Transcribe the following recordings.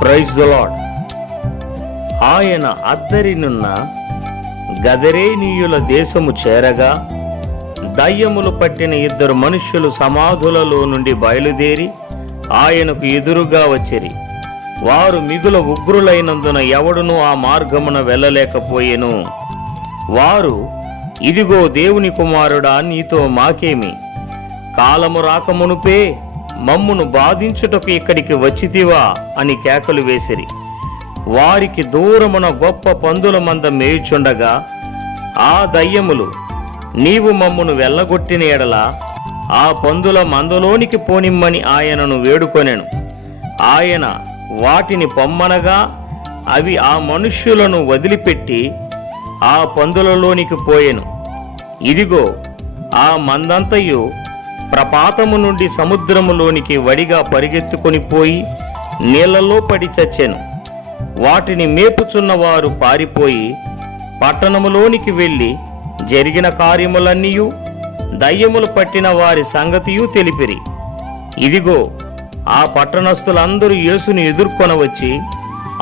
Praise the lord ఆయన అద్దరినున్న గదరేనీయుల దేశము చేరగా దయ్యములు పట్టిన ఇద్దరు మనుష్యులు సమాధులలో నుండి బయలుదేరి ఆయనకు ఎదురుగా వచ్చిరి. వారు మిగుల ఉగ్రులైనందున ఎవడునూ ఆ మార్గమున వెళ్ళలేకపోయెను. వారు ఇదిగో దేవుని కుమారుడా నీతో మాకేమి? కాలము రాకమునుపే మమ్మును బాధించుటకు ఇక్కడికి వచ్చితివా అని కేకలు వేసిరి. వారికి దూరమున గొప్ప పందుల మంద మేయుచుండగా ఆ దయ్యములు నీవు మమ్మును వెళ్ళగొట్టిన ఎడల ఆ పందుల మందలోనికి పోనిమ్మని ఆయనను వేడుకొనెను. ఆయన వాటిని పొమ్మనగా అవి ఆ మనుష్యులను వదిలిపెట్టి ఆ పందులలోనికి పోయెను. ఇదిగో ఆ మందంతయు ప్రపాతము నుండి సముద్రములోనికి వడిగా పరిగెత్తుకొని పోయి నీళ్ళలో పడి చచ్చెను. వాటిని మేపుచున్నవారు పారిపోయి పట్టణములోనికి వెళ్ళి జరిగిన కార్యములన్నీయు దయ్యములు పట్టిన వారి సంగతియు తెలిపిరి. ఇదిగో ఆ పట్టణస్థులందరూ యేసుని ఎదుర్కొనవచ్చి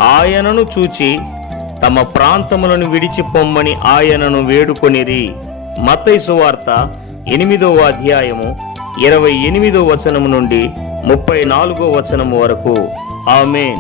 ఆయనను చూచి తమ ప్రాంతములను విడిచి పొమ్మని ఆయనను వేడుకొనిరి. మతైసు వార్త ఎనిమిదవ అధ్యాయము ఇరవై ఎనిమిదో వచనము నుండి ముప్పై నాలుగో వచనము వరకు. ఆమెన్.